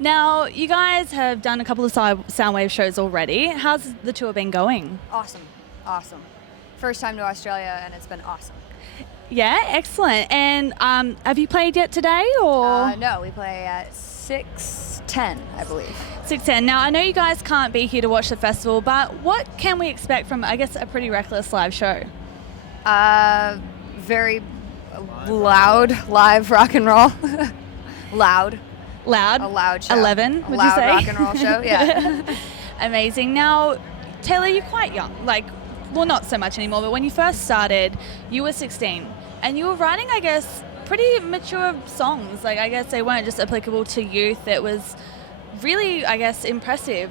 Now, you guys have done a couple of Soundwave shows already. How's the tour been going? Awesome. First time to Australia, and it's been awesome. Yeah, excellent. And have you played yet today, or? No, we play at 6:10, I believe. 6:10. Now, I know you guys can't be here to watch the festival, but what can we expect from, I guess, a Pretty Reckless live show? Very loud live rock and roll. Loud. Loud? A loud show. 11, would you loud say? rock and roll show, yeah. Amazing. Now, Taylor, you're quite young. Well, not so much anymore, but when you first started, you were 16. And you were writing, I guess, pretty mature songs. I guess they weren't just applicable to youth. It was really, I guess, impressive.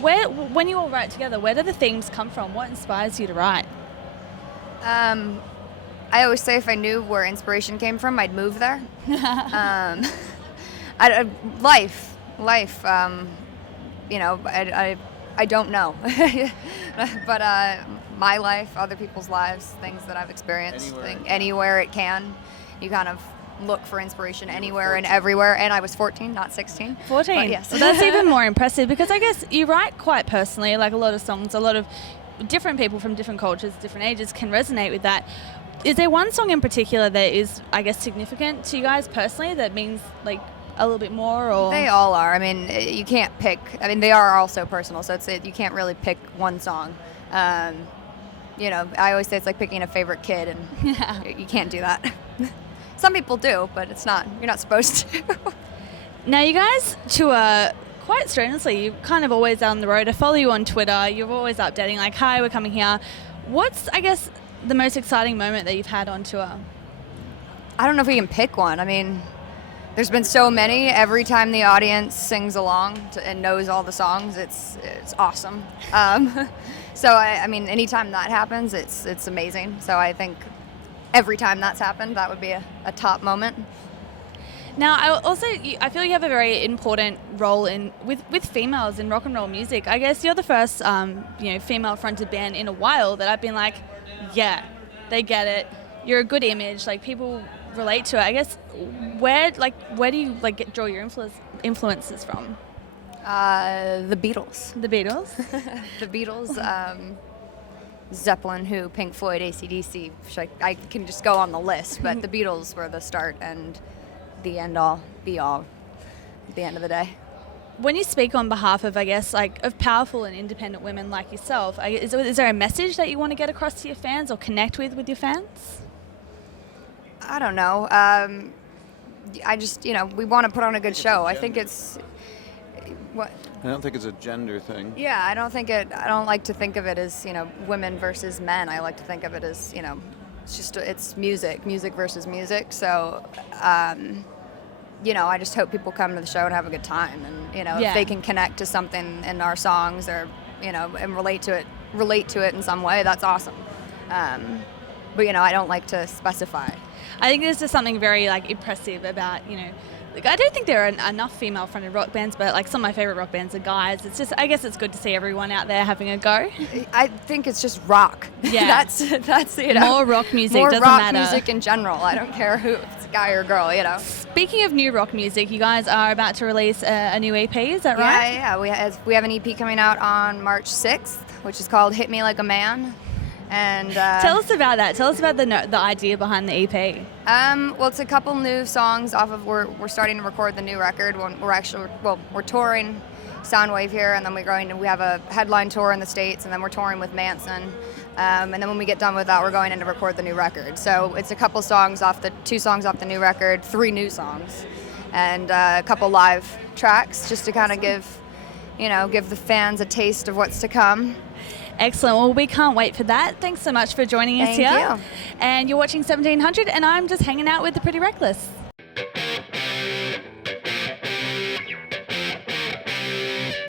When you all write together, where do the themes come from? What inspires you to write? I always say if I knew where inspiration came from, I'd move there. Life. I don't know. But my life, other people's lives, things that I've experienced, anywhere it can, you kind of look for inspiration anywhere and everywhere. And I was 14, not 16. 14. But yes. Well, that's even more impressive because I guess you write quite personally, like a lot of songs, a lot of different people from different cultures, different ages can resonate with that. Is there one song in particular that is, I guess, significant to you guys personally that means like a little bit more? Or They all are. I mean, you can't pick. I mean, they are also personal, so you can't really pick one song. I always say it's like picking a favorite kid, and you can't do that. Some people do, but you're not supposed to. Now, you guys tour quite strenuously. You're kind of always on the road. I follow you on Twitter. You're always updating, like, hi, we're coming here. What's, I guess, the most exciting moment that you've had on tour? I don't know if we can pick one. I mean, there's been so many. Every time the audience sings along and knows all the songs, it's awesome. So I mean, anytime that happens, it's amazing. So I think every time that's happened, that would be a top moment. Now, I feel you have a very important role with females in rock and roll music. I guess you're the first female-fronted band in a while that I've been like, yeah, they get it. You're a good image. Like, people relate to it. I guess where do you draw your influences from? The Beatles. The Beatles. The Beatles. Zeppelin, Who, Pink Floyd, AC/DC. I can just go on the list, but the Beatles were the start and the end all, be all, at the end of the day. When you speak on behalf of, I guess, of powerful and independent women like yourself, is there a message that you want to get across to your fans or connect with your fans? I don't know. I just, we want to put on a good show. I think it's... What? I don't think it's a gender thing. Yeah, I don't like to think of it as, women versus men. I like to think of it as, it's music versus music. So, I just hope people come to the show and have a good time. And, if they can connect to something in our songs or, and relate to it in some way, that's awesome. But, I don't like to specify. I think there's just something very, impressive about, I don't think there are enough female-fronted rock bands, but, some of my favorite rock bands are guys. It's just, I guess it's good to see everyone out there having a go. I think it's just rock. Yeah. that's More rock music, more doesn't rock matter. music in general. I don't care if it's a guy or girl, Speaking of new rock music, you guys are about to release a new EP, is that right? Yeah. We have an EP coming out on March 6th, which is called Hit Me Like a Man. And tell us about that. Tell us about the idea behind the EP. Well, it's a couple new songs off of. We're starting to record the new record. We're touring Soundwave here, and then we have a headline tour in the States, and then we're touring with Manson. And then when we get done with that, we're going in to record the new record. So it's a couple songs two songs off the new record, 3 new songs, and a couple live tracks, just to kind of give the fans a taste of what's to come. Excellent. Well, we can't wait for that. Thanks so much for joining us here. Thank you. And you're watching 1700, and I'm just hanging out with the Pretty Reckless.